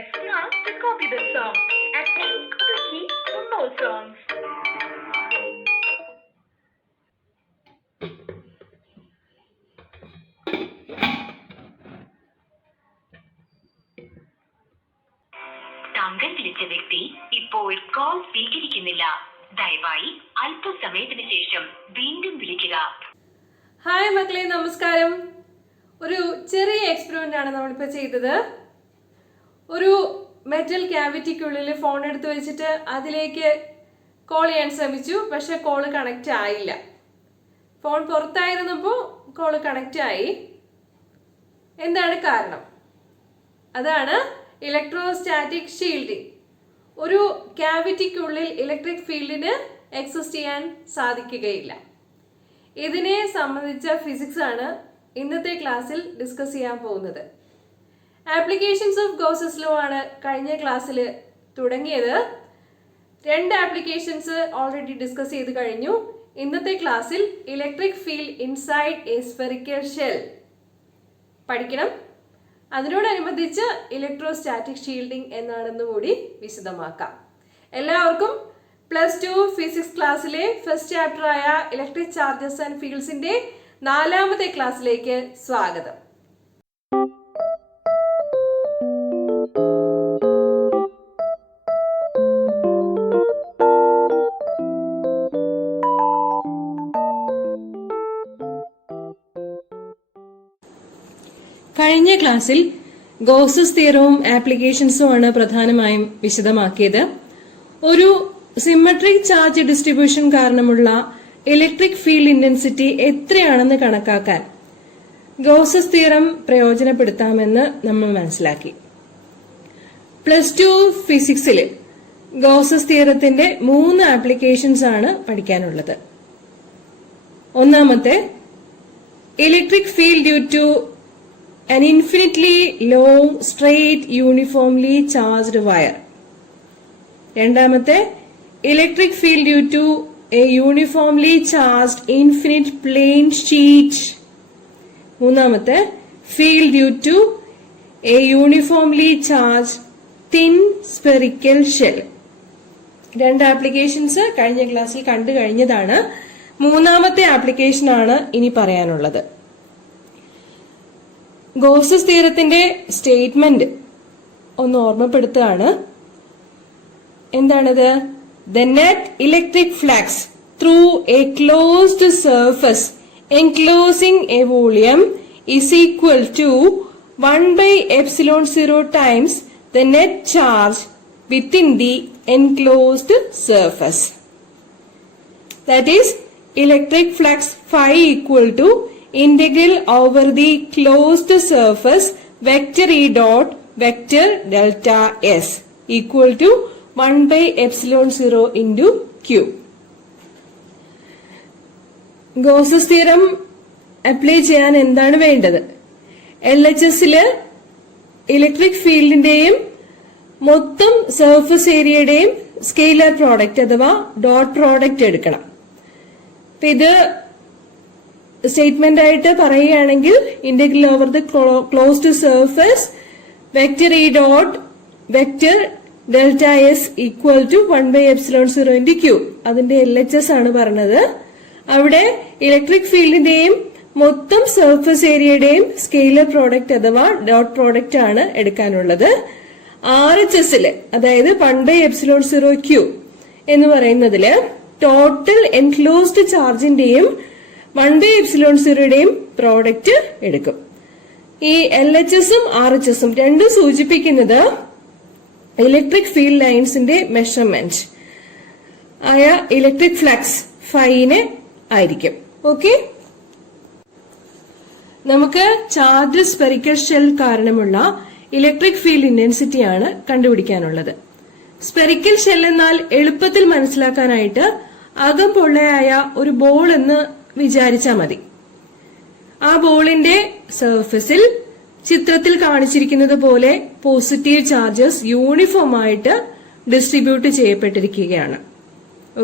Press star to copy the song and click the key for more songs. താങ്കൾ വിളിച്ച വ്യക്തി ഇപ്പോൾ call സ്വീകരിക്കുന്നില്ല. ദയവായി അല്പസമയത്തിന് ശേഷം വീണ്ടും വിളിക്കുക. ഹായ് മക്കളെ, നമസ്കാരം. ഒരു ചെറിയ എക്സ്പെരിമെന്റ് ആണ് നമ്മളിപ്പോൾ ചെയ്തത്. ഒരു മെറ്റൽ ക്യാവിറ്റിക്കുള്ളിൽ ഫോൺ എടുത്ത് വെച്ചിട്ട് അതിലേക്ക് കോൾ ചെയ്യാൻ ശ്രമിച്ചു. പക്ഷെ കോള് കണക്റ്റ് ആയില്ല. ഫോൺ പുറത്തായിരുന്നപ്പോൾ കോള് കണക്റ്റ് ആയി. എന്താണ് കാരണം? അതാണ് ഇലക്ട്രോസ്റ്റാറ്റിക് ഷീൽഡിംഗ്. ഒരു ക്യാവിറ്റിക്കുള്ളിൽ ഇലക്ട്രിക് ഫീൽഡിന് എക്സിസ്റ്റ് ചെയ്യാൻ സാധിക്കുകയില്ല. ഇതിനെ സംബന്ധിച്ച ഫിസിക്സ് ആണ് ഇന്നത്തെ ക്ലാസ്സിൽ ഡിസ്കസ് ചെയ്യാൻ പോകുന്നത്. ആപ്ലിക്കേഷൻസ് ഓഫ് ഗോസസ് ലോ ആണ് കഴിഞ്ഞ ക്ലാസ്സിൽ തുടങ്ങിയത്. 2 ആപ്ലിക്കേഷൻസ് ഓൾറെഡി ഡിസ്കസ് ചെയ്ത് കഴിഞ്ഞു. ഇന്നത്തെ ക്ലാസ്സിൽ electric field inside A spherical shell പഠിക്കണം. അതിനോടനുബന്ധിച്ച് ഇലക്ട്രോസ്റ്റാറ്റിക് ഷീൽഡിംഗ് എന്താണെന്ന് കൂടി വിശദമാക്കാം. എല്ലാവർക്കും +2 ഫിസിക്സ് ക്ലാസ്സിലെ ഫസ്റ്റ് ചാപ്റ്റർ ആയ ഇലക്ട്രിക് ചാർജസ് ആൻഡ് ഫീൽഡ്സിന്റെ 4ാമത്തെ ക്ലാസ്സിലേക്ക് സ്വാഗതം. കഴിഞ്ഞ ക്ലാസ്സിൽ ഗോസസ് തിയറവും ആപ്ലിക്കേഷൻസും ആണ് പ്രധാനമായും വിശദമാക്കിയത്. ഒരു സിമ്മട്രിക് ചാർജ് ഡിസ്ട്രിബ്യൂഷൻ കാരണമുള്ള ഇലക്ട്രിക് ഫീൽഡ് ഇന്റൻസിറ്റി എത്രയാണെന്ന് കണക്കാക്കാൻ ഗോസസ് തിയറം പ്രയോജനപ്പെടുത്താമെന്ന് നമ്മൾ മനസ്സിലാക്കി. +2 ഫിസിക്സിൽ ഗോസസ് തിയറത്തിന്റെ 3 ആപ്ലിക്കേഷൻസ് ആണ് പഠിക്കാനുള്ളത്. ഒന്നാമത്തെ, electric field due to an infinitely long, straight, uniformly charged wire. രണ്ടാമത്തെ, electric field due to a uniformly charged infinite plane sheet. മൂന്നാമത്തെ, field due to a uniformly charged thin spherical shell. 2 applications കഴിഞ്ഞ ക്ലാസ്സിൽ കണ്ടു കഴിഞ്ഞതാണ്. 3ാമത്തെ application ആണ് ഇനി പറയാനുള്ളത്. Gauss's തിയറത്തിന്റെ statement ഒന്ന് ഓർമ്മപ്പെടുത്തുകയാണ്. എന്താണത്? The net electric flux through a closed surface enclosing a volume is equal to 1/epsilon 0 times the net charge within the enclosed surface. That is, electric flux phi equal to integral over the closed surface vector E dot vector delta S equal to 1/epsilon 0 into Q. Gauss's theorem apply ചെയ്യാൻ എന്താണ് വേണ്ടത്? LHSല് electric ഫീൽഡിന്റെയും മൊത്തം surface ഏരിയയുടെയും scalar product അഥവാ dot product എടുക്കണം. ഇത് സ്റ്റേറ്റ്മെന്റ് ആയിട്ട് പറയുകയാണെങ്കിൽ integral over the closed surface vector E dot vector delta S equal to 1/epsilon 0 into Q. അതിന്റെ LHS ആണ് പറഞ്ഞത്. അവിടെ ഇലക്ട്രിക് ഫീൽഡിന്റെയും മൊത്തം സർഫസ് ഏരിയയുടെയും സ്കെയിലർ പ്രോഡക്റ്റ് അഥവാ ഡോട്ട് പ്രോഡക്റ്റ് ആണ് എടുക്കാനുള്ളത്. RHSല് അതായത് 1/epsilon 0 Q എന്ന് പറയുന്നതില് ടോട്ടൽ എൻക്ലോസ്ഡ് ചാർജിന്റെയും 1/epsilon 0 പ്രോഡക്റ്റ് എടുക്കും. ഈ LHSഉം RHSഉം രണ്ടും സൂചിപ്പിക്കുന്നത് ഇലക്ട്രിക് ഫീൽഡ് ലൈൻസിന്റെ മെഷർമെന്റ് ആയ ഇലക്ട്രിക് ഫ്ലക്സ് ഫൈനെ ആയിരിക്കും. ഓക്കെ, നമുക്ക് ചാർജ് സ്ഫെറിക്കൽ ഷെൽ കാരണമുള്ള ഇലക്ട്രിക് ഫീൽഡ് ഇന്റൻസിറ്റി ആണ് കണ്ടുപിടിക്കാനുള്ളത്. സ്ഫെറിക്കൽ ഷെൽ എന്നാൽ എളുപ്പത്തിൽ മനസ്സിലാക്കാനായിട്ട് അകം പൊള്ളയായ ഒരു ബോൾ എന്ന് വിചാരിച്ചാൽ മതി. ആ ബോളിന്റെ സർഫസിൽ ചിത്രത്തിൽ കാണിച്ചിരിക്കുന്നത് പോലെ പോസിറ്റീവ് ചാർജസ് യൂണിഫോം ആയിട്ട് ഡിസ്ട്രിബ്യൂട്ട് ചെയ്യപ്പെട്ടിരിക്കുകയാണ്.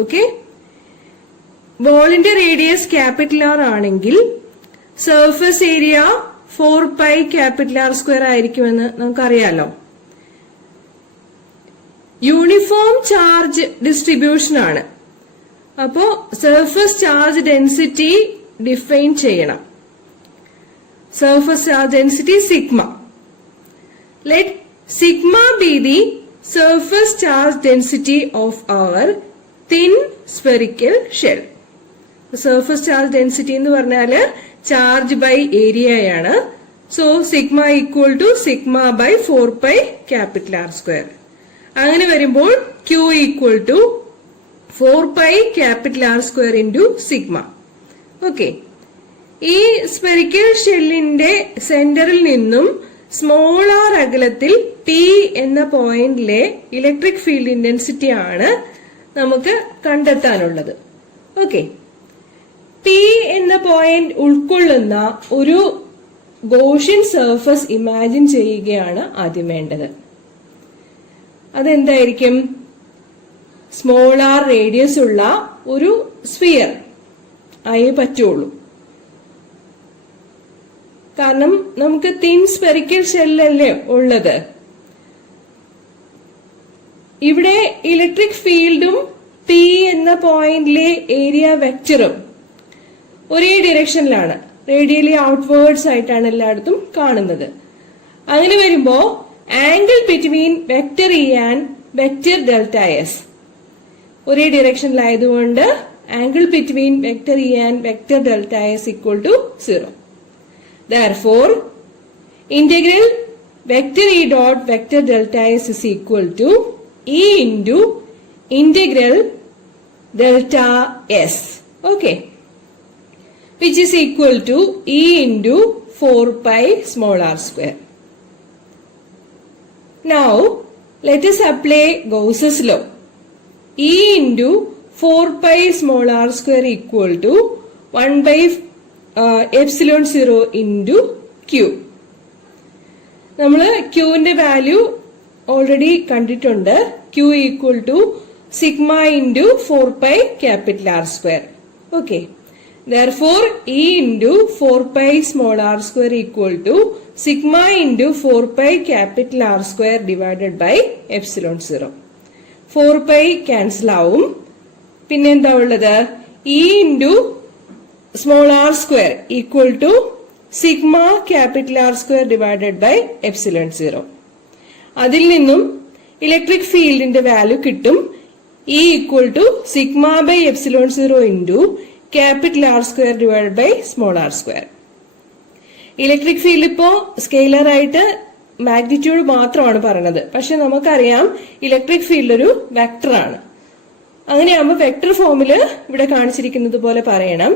ഓക്കെ, ബോളിന്റെ റേഡിയസ് R ആണെങ്കിൽ സർഫസ് ഏരിയ 4πR² ആയിരിക്കുമെന്ന് നമുക്കറിയാലോ. യൂണിഫോം ചാർജ് ഡിസ്ട്രിബ്യൂഷൻ ആണ്. അപ്പോ സർഫസ് ചാർജ് ഡെൻസിറ്റി ഡിഫൈൻ ചെയ്യണം. Surface charge density sigma. Let sigma be the surface charge density of our thin spherical shell. Surface charge density എന്ന് പറഞ്ഞാല് charge by ഏരിയയാണ്. So sigma equal to sigma by 4π capital R square. അങ്ങനെ വരുമ്പോൾ Q equal to 4π capital R square into sigma. Okay, ഈ spherical ഷെല്ലിന്റെ സെന്ററിൽ നിന്നും small R അകലത്തിൽ P എന്ന പോയിന്റിലെ ഇലക്ട്രിക് ഫീൽഡ് ഇന്റൻസിറ്റി ആണ് നമുക്ക് കണ്ടെത്താനുള്ളത്. ഓക്കെ, P എന്ന പോയിന്റ് ഉൾക്കൊള്ളുന്ന ഒരു ഗോഷ്യൻ സർഫസ് ഇമാജിൻ ചെയ്യുകയാണ് ആദ്യം വേണ്ടത്. അതെന്തായിരിക്കും? സ്മോൾ ആർ റേഡിയസ് ഉള്ള ഒരു സ്ഫിയർ ആയേ പറ്റുള്ളൂ. കാരണം നമുക്ക് തിൻ സ്ഫെറിക്കൽ ഷെല്ലല്ലേ ഉള്ളത്. ഇവിടെ ഇലക്ട്രിക് ഫീൽഡും P എന്ന പോയിന്റിലെ ഏരിയ വെക്ടറും ഒരേ ഡിറക്ഷനിലാണ്, റേഡിയലി ഔട്ട്വേർഡ്സ് ആയിട്ടാണ് എല്ലായിടത്തും കാണുന്നത്. അങ്ങനെ വരുമ്പോ angle between vector E and vector delta S ഒരേ ഡിറക്ഷനിലായതുകൊണ്ട് angle between vector E and vector delta S equal to 0. Therefore, integral vector E dot vector delta S is equal to E into integral delta S. Okay. Which is equal to E into 4π small r square. Now, let us apply Gauss's law. E into 4π small r square equal to 1 by epsilon 0 into Q. നമ്മള് Qന്റെ value already കണ്ടിട്ടുണ്ട്. Q equal to sigma into 4π capital R square. Okay, therefore E into 4π small r square equal to sigma into 4π capital R square divided by epsilon 0. 4π cancel ആവും. പിന്നെന്താ ഉള്ളത്? E into small r square equal to sigma capital R square divided by epsilon 0. അതിൽ നിന്നും electric ഫീൽഡിന്റെ value കിട്ടും. E equal to sigma by epsilon 0 into capital R square divide by small R square. Electric field ഇപ്പോ scalar ആയിട്ട് magnitude മാത്രമാണ് പറയുന്നത്. പക്ഷെ നമുക്കറിയാം ഇലക്ട്രിക് ഫീൽഡ് ഒരു വെക്ടർ ആണ്. അങ്ങനെയാകുമ്പോൾ വെക്ടർ ഫോമില് ഇവിടെ കാണിച്ചിരിക്കുന്നത് പോലെ പറയണം.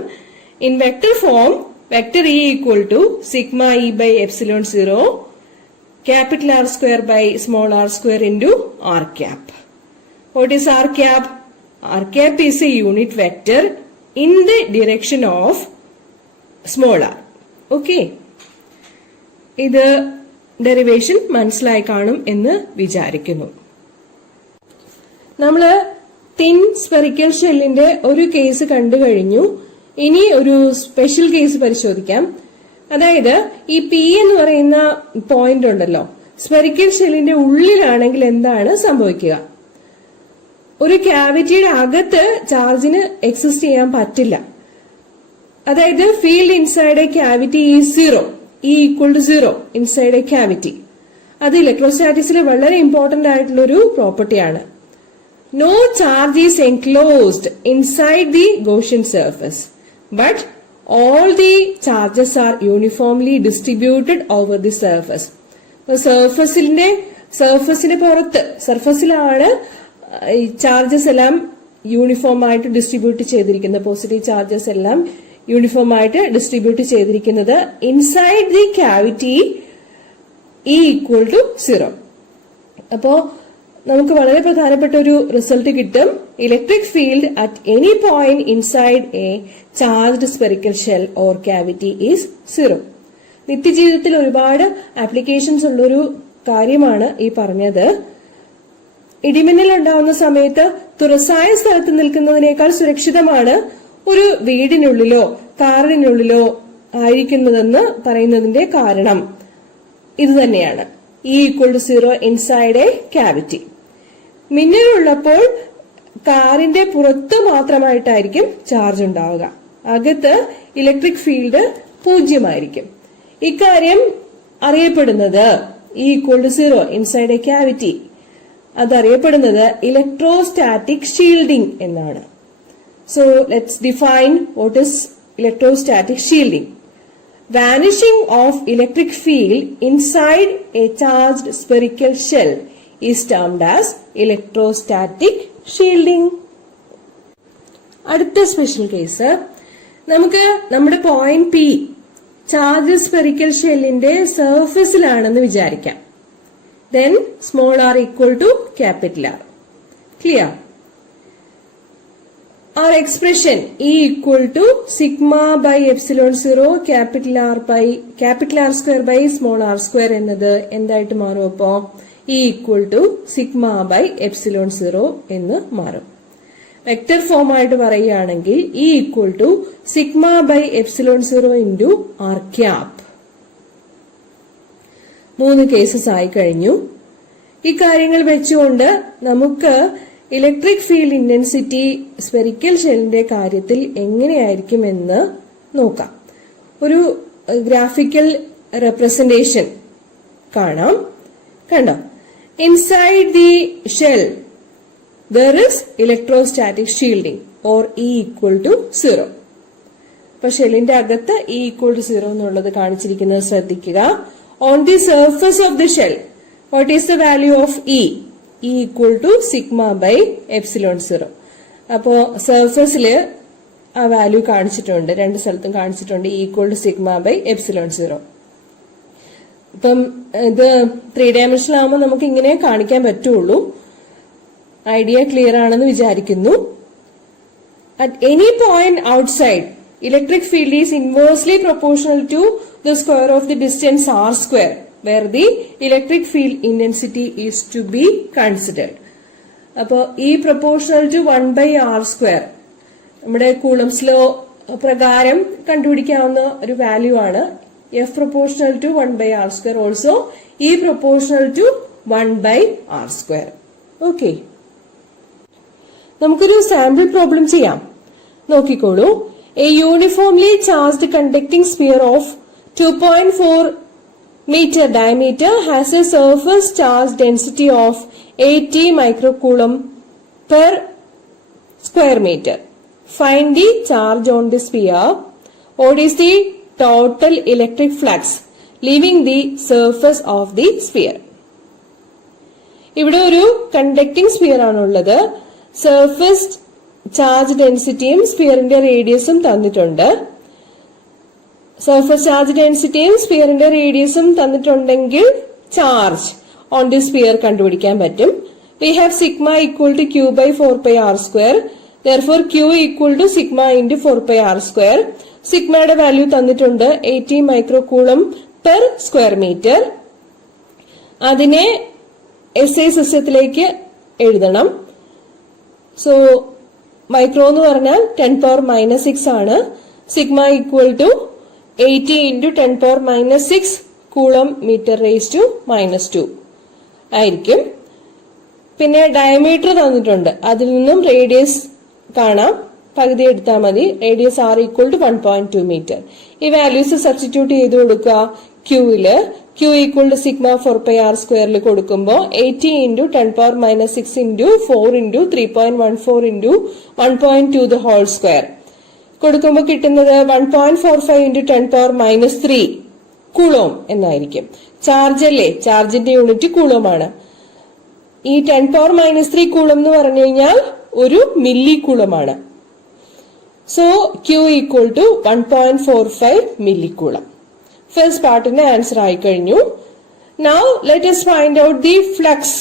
In vector form vector E equal to sigma E by epsilon 0 capital R square by small R square into R cap. What is R cap? R cap is a unit vector in the direction of small r. Okay, ഇത് derivation മനസ്സിലായി കാണും എന്ന് വിചാരിക്കുന്നു. നമ്മള് thin spherical ഷെല്ലിന്റെ ഒരു case കണ്ടു കഴിഞ്ഞു. ഇനി ഒരു സ്പെഷ്യൽ കേസ് പരിശോധിക്കാം. അതായത് ഈ P എന്ന് പറയുന്ന പോയിന്റ് ഉണ്ടല്ലോ, സ്ഫെറിക്കൽ ഷെല്ലിന്റെ ഉള്ളിലാണെങ്കിൽ എന്താണ് സംഭവിക്കുക? ഒരു ക്യാവിറ്റിയുടെ അകത്ത് ചാർജിന് എക്സിസ്റ്റ് ചെയ്യാൻ പറ്റില്ല. അതായത് field inside a cavity is 0, E equal to 0 inside a cavity. അത് ഇലക്ട്രോസ്റ്റാറ്റിക്സിൽ വളരെ ഇമ്പോർട്ടന്റ് ആയിട്ടുള്ള ഒരു പ്രോപ്പർട്ടിയാണ്. No charge is enclosed inside the Gaussian surface, but all the charges are uniformly distributed over the surface. സർഫസിന് പുറത്ത് സർഫസിലാണ് ഈ ചാർജസ് എല്ലാം യൂണിഫോം ആയിട്ട് ഡിസ്ട്രിബ്യൂട്ട് ചെയ്തിരിക്കുന്നത്. പോസിറ്റീവ് ചാർജസ് എല്ലാം യൂണിഫോം ആയിട്ട് ഡിസ്ട്രിബ്യൂട്ട് ചെയ്തിരിക്കുന്നത്. Inside the cavity E equal to 0. അപ്പോ നമുക്ക് വളരെ പ്രധാനപ്പെട്ട ഒരു റിസൾട്ട് കിട്ടും. Electric field at any point inside A charged spherical shell or cavity is 0. നിത്യജീവിതത്തിൽ ഒരുപാട് ആപ്ലിക്കേഷൻസ് ഉള്ളൊരു കാര്യമാണ് ഈ പറഞ്ഞത്. ഇടിമിന്നൽ ഉണ്ടാവുന്ന സമയത്ത് തുറസായ സ്ഥലത്ത് നിൽക്കുന്നതിനേക്കാൾ സുരക്ഷിതമാണ് ഒരു വീടിനുള്ളിലോ കാറിനുള്ളിലോ ആയിരിക്കുന്നതെന്ന് പറയുന്നതിന്റെ കാരണം ഇത് തന്നെയാണ്. E equal to 0 inside a cavity. മിന്നലുള്ളപ്പോൾ കാറിന്റെ പുറത്ത് മാത്രമായിട്ടായിരിക്കും ചാർജ് ഉണ്ടാവുക. അകത്ത് ഇലക്ട്രിക് ഫീൽഡ് 0 ഇക്കാര്യം അറിയപ്പെടുന്നത് E=0 ഇൻസൈഡ് എ ക്യാവിറ്റി. അതറിയപ്പെടുന്നത് ഇലക്ട്രോസ്റ്റാറ്റിക് ഷീൽഡിംഗ് എന്നാണ്. So let's define what is electrostatic shielding. Vanishing of electric field inside a charged spherical shell is termed as electrostatic shielding. അടുത്ത സ്പെഷ്യൽ കേസ്, നമുക്ക് നമ്മുടെ point P charge spherical ഷെല്ലിന്റെ സർഫസിലാണെന്ന് വിചാരിക്കാം. Then small r equal to capital R. Clear? Our expression E equal to sigma by epsilon 0 capital R square by small r square എന്നത് എന്തായിട്ട് മാറും? അപ്പോ E equal to sigma by epsilon 0 എന്ന് മാറും. Vector form ആയിട്ട് പറയുകയാണെങ്കിൽ E equal to sigma by epsilon 0 into r cap. 3 cases ആയി കഴിഞ്ഞു. ഈ കാര്യങ്ങൾ വെച്ചുകൊണ്ട് നമുക്ക് ഇലക്ട്രിക് ഫീൽഡ് ഇന്റൻസിറ്റി സ്ഫെറിക്കൽ ഷെല്ലിന്റെ കാര്യത്തിൽ എങ്ങനെയായിരിക്കും എന്ന് നോക്കാം. ഒരു ഗ്രാഫിക്കൽ റെപ്രസെന്റേഷൻ കാണാം. കണ്ടോ? Inside the shell there is electrostatic shielding or E equal to 0. അപ്പൊ ഷെല്ലിന്റെ അകത്ത് E equal to 0 എന്നുള്ളത് കാണിച്ചിരിക്കുന്നത് ശ്രദ്ധിക്കുക. On the surface of the shell what is the value of E? E equal to sigma by epsilon 0. അപ്പോ സർഫസില് ആ value കാണിച്ചിട്ടുണ്ട്, 2 സ്ഥലത്തും കാണിച്ചിട്ടുണ്ട്. E equal to sigma by epsilon 0. ഇപ്പം ഇത് 3 ഡയമെൻഷനൽ ആകുമ്പോൾ നമുക്ക് ഇങ്ങനെ കാണിക്കാൻ പറ്റുള്ളൂ. ഐഡിയ ക്ലിയർ ആണെന്ന് വിചാരിക്കുന്നു. At any point outside, electric field is inversely proportional to the square of the distance r square, where the electric field intensity is to be considered. അപ്പോ E proportional to 1 by r square നമ്മുടെ Coulomb's law പ്രകാരം കണ്ടുപിടിക്കാവുന്ന ഒരു value ആണ്. F proportional to 1 by r square also E proportional to 1 by r square. Okay, നമുക്കൊരു sample problem ചെയ്യാം. നോക്കിക്കോളൂ. A uniformly charged conducting sphere of 2.4 meter diameter has a surface charge density of 80 microcoulomb per square meter. Find the charge on the sphere. What is the total electric flux leaving the surface of the sphere? ഇവിടെ ഒരു conducting sphere ആണുള്ളത്. Surface charge ഡെൻസിറ്റിയും സ്ഫിയറിന്റെ റേഡിയസും തന്നിട്ടുണ്ട്. Surface charge ഡെൻസിറ്റിയും സ്ഫിയറിന്റെ റേഡിയസും തന്നിട്ടുണ്ടെങ്കിൽ charge on the sphere കണ്ടുപിടിക്കാൻ പറ്റും. We have sigma equal to Q by 4 pi r square. Therefore Q equal to sigma into 4 pi r square. സിഗ്മയുടെ value തന്നിട്ടുണ്ട് 80 മൈക്രോകൂളം per square metre. അതിനെ SI സിസ്റ്റത്തിലേക്ക് എഴുതണം. So micro എന്ന് പറഞ്ഞാൽ 10⁻⁻6 ആണ്. Sigma equal to 80 into 10⁻⁻6 coulomb metre raise to -2 ആയിരിക്കും. പിന്നെ diameter തന്നിട്ടുണ്ട്, അതിൽ നിന്നും റേഡിയസ് കാണാം, പകുതി എടുത്താൽ മതി. റേഡിയസ് r ഈക്വൽ ടു 1.2 മീറ്റർ. ഈ വാല്യൂസ് സബ്സ്റ്റിറ്റ്യൂട്ട് ചെയ്ത് കൊടുക്കുക. ക്യൂവില് Q equal to sigma 4 pi r സ്ക്വയറിൽ കൊടുക്കുമ്പോൾ 80 into 10⁻⁻6 into 4 into 3.14 into 1.2 the whole square കൊടുക്കുമ്പോൾ കിട്ടുന്നത് 1.45 into 10⁻⁻3 കൂളോം എന്നായിരിക്കും. ചാർജ് അല്ലേ, ചാർജിന്റെ യൂണിറ്റ് കൂളോം ആണ്. ഈ 10⁻⁻3 കൂളം എന്ന് പറഞ്ഞു കഴിഞ്ഞാൽ ഒരു മില്ലി കൂളമാണ്. So Q equal to 1.45 milli coulomb. First പാർട്ടിന്റെ ആൻസർ ആയി കഴിഞ്ഞു. Now let us find out the flux.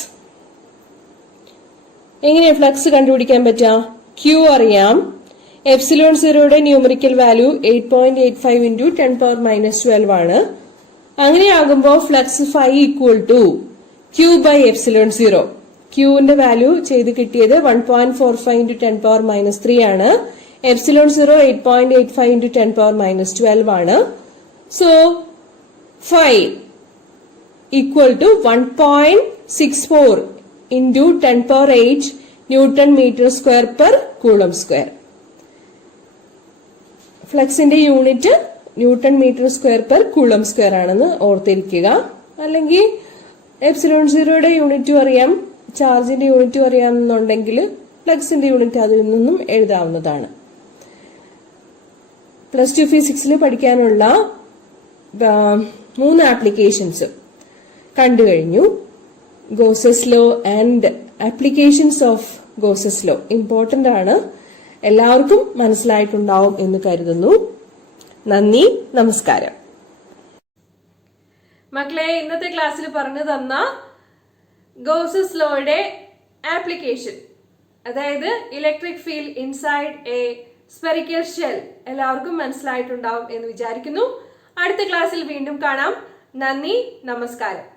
എങ്ങനെയാ ഫ്ലക്സ് കണ്ടുപിടിക്കാൻ പറ്റുക? Q അറിയാം. എപ്സിലോൺ 0യുടെ ന്യൂമറിക്കൽ വാല്യൂ 8.85 into 10⁻⁻12 ആണ്. അങ്ങനെയാകുമ്പോൾ flux phi equal to Q by epsilon 0. Qന്റെ വാല്യൂ ചെയ്ത് കിട്ടിയത് 1.45 into 10⁻⁻3 ആണ്. എപ്സിലോൺ 0 8.85 into 10⁻⁻12 ആണ്. So phi equal to 1.64 into 10 power 8 Newton meter square per Coulomb square. ഫ്ലക്സിന്റെ unit newton metre square per coulomb square ആണെന്ന് ഓർത്തിരിക്കുക. അല്ലെങ്കിൽ എപ്സിലോൺ സീറോയുടെ യൂണിറ്റും അറിയാം, ചാർജിന്റെ യൂണിറ്റും അറിയാമെന്നുണ്ടെങ്കിൽ ഫ്ലക്സിന്റെ യൂണിറ്റ് അതിൽ നിന്നും എഴുതാവുന്നതാണ്. +2 ഫിസിക്സിൽ പഠിക്കാനുള്ള 3 ആപ്ലിക്കേഷൻസ് കണ്ടു കഴിഞ്ഞു. Gauss's law and applications of Gauss's law important ആണ്. എല്ലാവർക്കും മനസ്സിലായിട്ടുണ്ടാവും എന്ന് കരുതുന്നു. നന്ദി, നമസ്കാരം. മക്കളെ, ഇന്നത്തെ ക്ലാസ്സിൽ പറഞ്ഞു തന്ന ഗോസസ് ലോയുടെ ആപ്ലിക്കേഷൻ, അതായത് electric field inside A spherical shell, എല്ലാവർക്കും മനസ്സിലായിട്ടുണ്ടാവും എന്ന് വിചാരിക്കുന്നു. അടുത്ത ക്ലാസ്സിൽ വീണ്ടും കാണാം. നന്ദി, നമസ്കാരം.